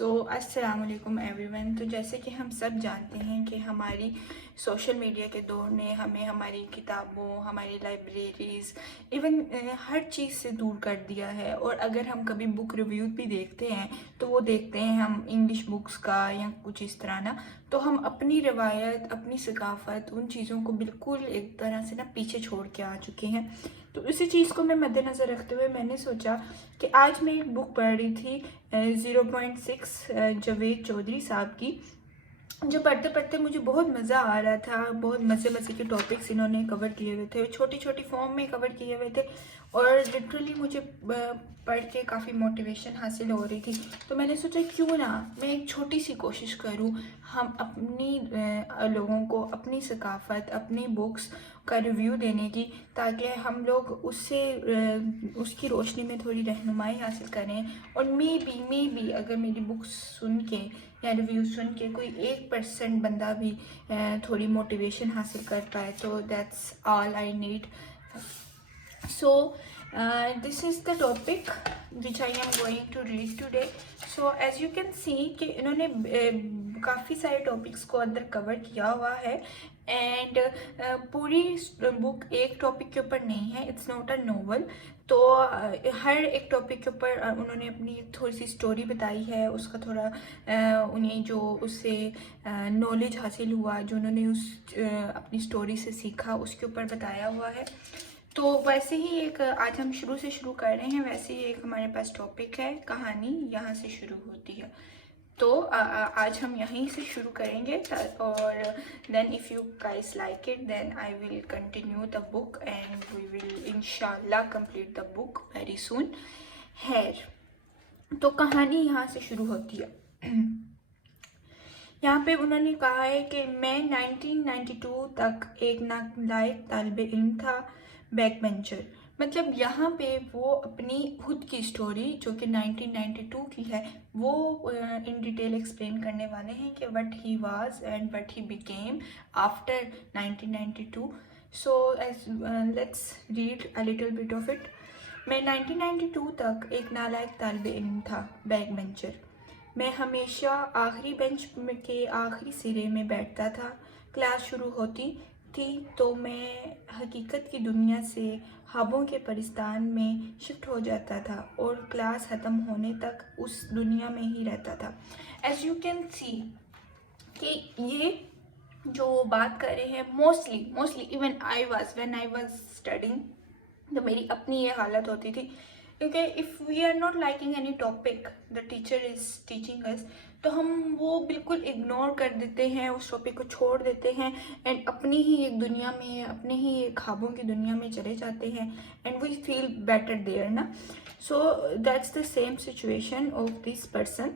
تو السلام علیکم ایوری ون. تو جیسے کہ ہم سب جانتے ہیں کہ ہماری سوشل میڈیا کے دور نے ہمیں ہماری کتابوں، ہماری لائبریریز، ایون ہر چیز سے دور کر دیا ہے. اور اگر ہم کبھی بک ریویو بھی دیکھتے ہیں تو وہ دیکھتے ہیں ہم انگلش بکس کا یا کچھ اس طرح نا. تو ہم اپنی روایت، اپنی ثقافت، ان چیزوں کو بالکل ایک طرح سے نا پیچھے چھوڑ کے آ چکے ہیں. تو اسی چیز کو میں مد نظر رکھتے ہوئے میں نے سوچا کہ آج میں ایک بک پڑھ رہی تھی 0.6 جاوید چودھری صاحب کی، جو پڑھتے پڑھتے مجھے بہت مزہ آ رہا تھا. بہت مزے کے ٹاپکس انہوں نے کور کیے ہوئے تھے، چھوٹی چھوٹی فارم میں کور کیے ہوئے تھے، اور لٹرلی مجھے پڑھ کے کافی موٹیویشن حاصل ہو رہی تھی. تو میں نے سوچا کیوں نہ میں ایک چھوٹی سی کوشش کروں، ہم اپنی لوگوں کو اپنی ثقافت، اپنی بکس کا ریویو دینے کی، تاکہ ہم لوگ اس کی روشنی میں تھوڑی رہنمائی حاصل کریں. اور مے بی اگر میری بکس سن کے یا ریویو سن کے کوئی 1% بندہ بھی تھوڑی موٹیویشن حاصل کر پائے تو that's all I need. So this is the topic which I am going to read today. So as you can see کہ انہوں نے کافی سارے ٹاپکس کو اندر کور کیا ہوا ہے، اینڈ پوری بک ایک ٹاپک کے اوپر نہیں ہے. It's not a novel. تو ہر ایک ٹاپک کے اوپر انہوں نے اپنی ایک تھوڑی سی اسٹوری بتائی ہے، اس کا تھوڑا انہیں جو اس سے نالج حاصل ہوا، جو انہوں نے اس اپنی اسٹوری سے سیکھا، اس کے اوپر بتایا ہوا ہے. تو ویسے ہی ایک آج ہم شروع سے شروع کر رہے ہیں، ویسے ہی ایک ہمارے پاس ٹاپک ہے، کہانی یہاں سے شروع ہوتی ہے. تو آج ہم یہیں سے شروع کریں گے، اور then if you guys like it then I will continue the book and we will انشاءاللہ کمپلیٹ دا بک ویری سون. خیر، تو کہانی یہاں سے شروع ہوتی ہے. یہاں پہ انہوں نے کہا ہے کہ میں 1992 تک ایک نالائق طالب علم تھا، بیک بینچر. مطلب یہاں پہ وہ اپنی خود کی اسٹوری جو کہ 1992 کی ہے وہ ان ڈیٹیل ایکسپلین کرنے والے ہیں کہ what he was and what he became after 1992. So let's read a little bit of it. میں 1992 تک ایک نالائق طالب علم تھا، بیک بینچر. میں ہمیشہ آخری بینچ کے آخری سرے میں بیٹھتا تھا. کلاس شروع ہوتی تھی تو میں حقیقت کی دنیا سے خوابوں کے پرستان میں شفٹ ہو جاتا تھا اور کلاس ختم ہونے تک اس دنیا میں ہی رہتا تھا. ایز یو کین سی کہ یہ جو بات کر رہے ہیں mostly even when I was studying, تو میری اپنی یہ حالت ہوتی تھی. کیونکہ if we are not liking any topic the teacher is teaching us, تو ہم وہ بالکل اگنور کر دیتے ہیں، اس ٹاپک کو چھوڑ دیتے ہیں، اینڈ اپنی ہی ایک دنیا میں، اپنے ہی ایک خوابوں کی دنیا میں چلے جاتے ہیں، and we feel better there نا. So that's the same situation of this person.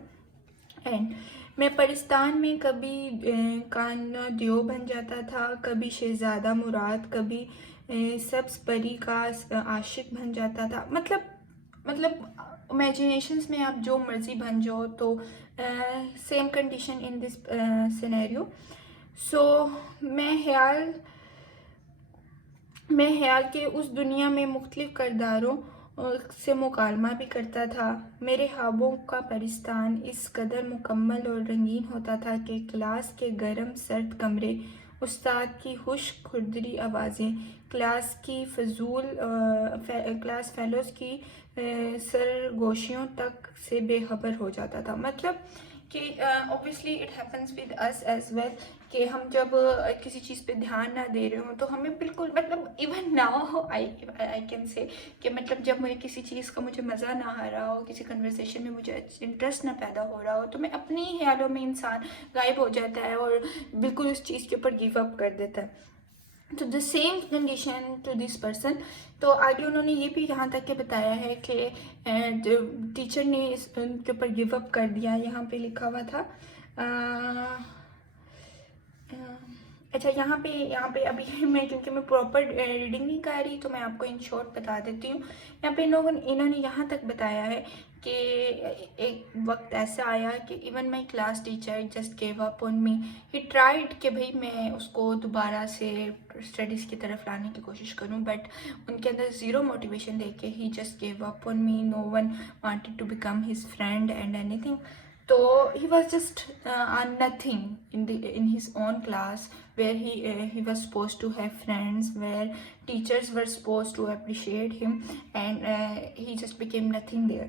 And میں پرستان میں کبھی کانا دیو بن جاتا تھا، کبھی شہزادہ مراد، کبھی سبز پری کا عاشق بن جاتا تھا. مطلب امیجنیشنس میں آپ جو مرضی بن جاؤ. تو same condition in this scenario. So میں خیال کے اس دنیا میں مختلف کرداروں سے مکالمہ بھی کرتا تھا. میرے خوابوں کا پرستان اس قدر مکمل اور رنگین ہوتا تھا کہ کلاس کے گرم سرد کمرے، استاد کی خشک کھردری آوازیں، کلاس فیلوز کی سرگوشیوں تک سے بے خبر ہو جاتا تھا. مطلب کہ obviously it happens with us as well کہ ہم جب کسی چیز پہ دھیان نہ دے رہے ہوں تو ہمیں بالکل مطلب even now I can say کہ مطلب جب مجھے کسی چیز کا مجھے مزہ نہ آ رہا ہو، کسی کنورسیشن میں مجھے انٹرسٹ نہ پیدا ہو رہا ہو، تو میں اپنی ہی خیالوں میں انسان غائب ہو جاتا ہے اور بالکل اس چیز کے اوپر گیو اپ کر دیتا ہے. تو the same condition to this person. تو آگے انہوں نے یہ بھی یہاں تک کہ بتایا ہے کہ ٹیچر نے اس ان کے اوپر گیو اپ کر دیا. یہاں پہ لکھا ہوا تھا اچھا یہاں پہ ابھی میں کیونکہ میں پراپر ریڈنگ نہیں کر رہی تو میں آپ کو ان شارٹ بتا دیتی ہوں. یہاں پہ انہوں نے یہاں تک بتایا ہے کہ ایک وقت ایسا آیا کہ even my class teacher just give up on me. He tried کہ بھائی میں اس کو دوبارہ سے اسٹڈیز کی طرف لانے کی کوشش کروں، بٹ ان کے اندر زیرو موٹیویشن دیکھ کے ہی just give up on me. No one wanted to become his friend and اینی تھنگ. So he was just on nothing in his own class, where he was supposed to have friends, where teachers were supposed to appreciate him, and he just became nothing there.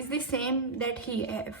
is the same that he have.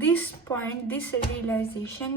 this point, this realization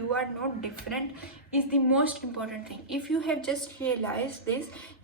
you are not different is the most important thing. If you have just realized this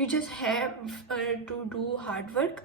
you just have to do hard work.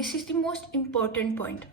this is the most important point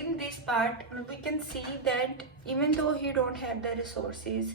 in this part we can see that even though he don't have the resources,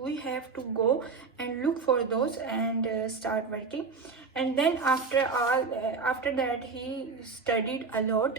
we have to go and look for those and start working. And then after that he studied a lot.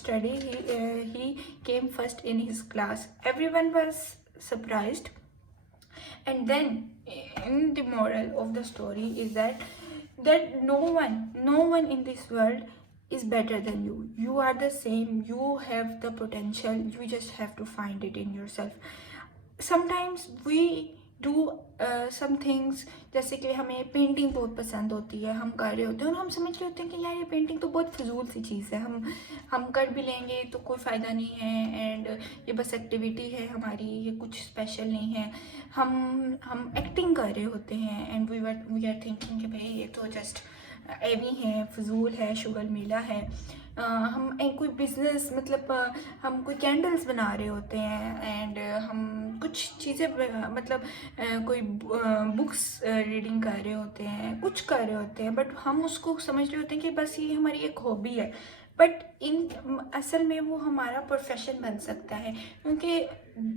study he came first in his class. Everyone was surprised. And then in the moral of the story is that no one in this world is better than you. You are the same. You have the potential. You just have to find it in yourself. sometimes we do some things, جیسے کہ ہمیں painting بہت پسند ہوتی ہے, ہم کر رہے ہوتے ہیں اور ہم سمجھ رہے ہوتے ہیں کہ یار یہ پینٹنگ تو بہت فضول سی چیز ہے, ہم کر بھی لیں گے تو کوئی فائدہ نہیں ہے, اینڈ یہ بس ایکٹیویٹی ہے ہماری, یہ کچھ اسپیشل نہیں ہے. ہم ایکٹنگ کر رہے ہوتے ہیں اینڈ وی آر تھنکنگ کہ بھائی یہ تو جسٹ ایوی ہے, فضول ہے, شغل میلہ ہے. ہم کوئی بزنس, مطلب ہم کوئی کینڈلز بنا رہے ہوتے ہیں اینڈ ہم کچھ چیزیں, مطلب کوئی بکس ریڈنگ کر رہے ہوتے ہیں, کچھ کر رہے ہوتے ہیں, بٹ ہم اس کو سمجھ رہے ہوتے ہیں کہ بس یہ ہماری ایک ہابی ہے. بٹ اصل میں وہ ہمارا پروفیشن بن سکتا ہے, کیونکہ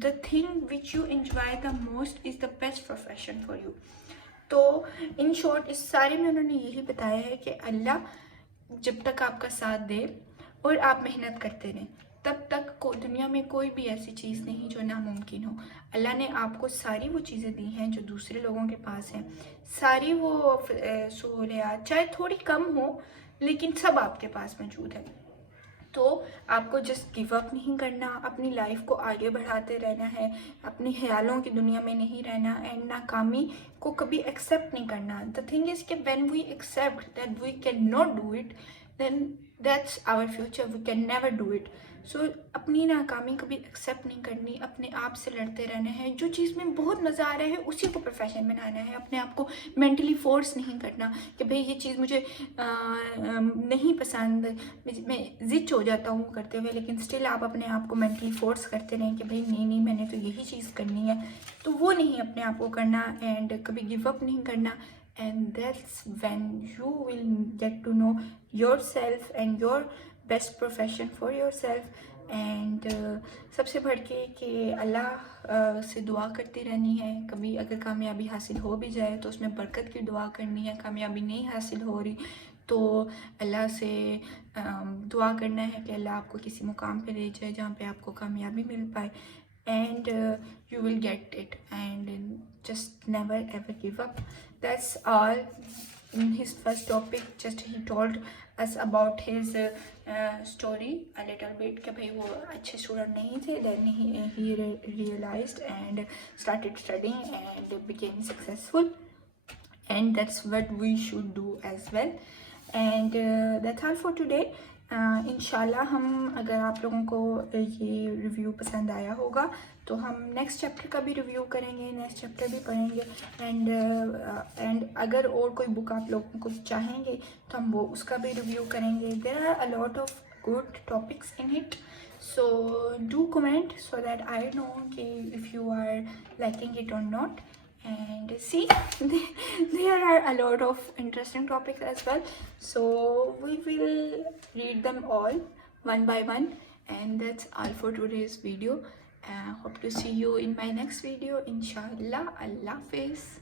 the thing which you enjoy the most is the best profession for you. تو ان شارٹ اس سارے میں انہوں نے یہی بتایا ہے کہ اللہ جب تک آپ کا ساتھ دے اور آپ محنت کرتے رہیں, تب تک دنیا میں کوئی بھی ایسی چیز نہیں جو ناممکن ہو. اللہ نے آپ کو ساری وہ چیزیں دی ہیں جو دوسرے لوگوں کے پاس ہیں, ساری وہ سہولیات چاہے تھوڑی کم ہو لیکن سب آپ کے پاس موجود ہے. تو آپ کو جسٹ گیو اپ نہیں کرنا, اپنی لائف کو آگے بڑھاتے رہنا ہے, اپنی خیالوں کی دنیا میں نہیں رہنا, اینڈ ناکامی کو کبھی ایکسیپٹ نہیں کرنا. دا تھنگ از کہ when we accept that we can not do it, then that's our future, we can never do it. So اپنی ناکامی کبھی ایکسیپٹ نہیں کرنی, اپنے آپ سے لڑتے رہنا ہے. جو چیز میں بہت مزہ آ رہا ہے اسی کو پروفیشن بنانا ہے, اپنے آپ کو مینٹلی فورس نہیں کرنا کہ بھئی یہ چیز مجھے نہیں پسند, میں زچ ہو جاتا ہوں کرتے ہوئے, لیکن اسٹل آپ اپنے آپ کو مینٹلی فورس کرتے رہیں کہ بھئی نہیں میں نے تو یہی چیز کرنی ہے. تو وہ نہیں اپنے آپ کو کرنا, اینڈ کبھی گیو اپ نہیں کرنا. And that's when you will get to know your self and your best profession for your self. And سب سے بڑھ کے کہ اللہ سے دعا کرتی رہنی ہے. کبھی اگر کامیابی حاصل ہو بھی جائے تو اس میں برکت کی دعا کرنی ہے, کامیابی نہیں حاصل ہو رہی تو اللہ سے دعا کرنا ہے کہ اللہ آپ کو کسی مقام پہ لے جائے جہاں پہ آپ کو کامیابی مل پائے. And you will get it, and just never ever give up. That's all in his first topic. Just he told us about his story a little bit کہ بھئی وہ اچھے اسٹوڈنٹ نہیں تھے, then he realized and started studying and became successful, and that's what we should do as well. And that's all for today. انشاءاللہ ہم, اگر آپ لوگوں کو یہ ریویو پسند آیا ہوگا تو ہم نیکسٹ چیپٹر کا بھی ریویو کریں گے, نیکسٹ چیپٹر بھی پڑھیں گے. اینڈ اگر اور کوئی بک آپ لوگوں کو چاہیں گے تو ہم وہ اس کا بھی ریویو کریں گے. There are a lot of good topics in it, so do comment so that I know کہ if you are liking it or not. And see, there are a lot of interesting topics as well, so we will read them all one by one. And that's all for today's video. Hope to see you in my next video, inshallah. Allah Hafiz.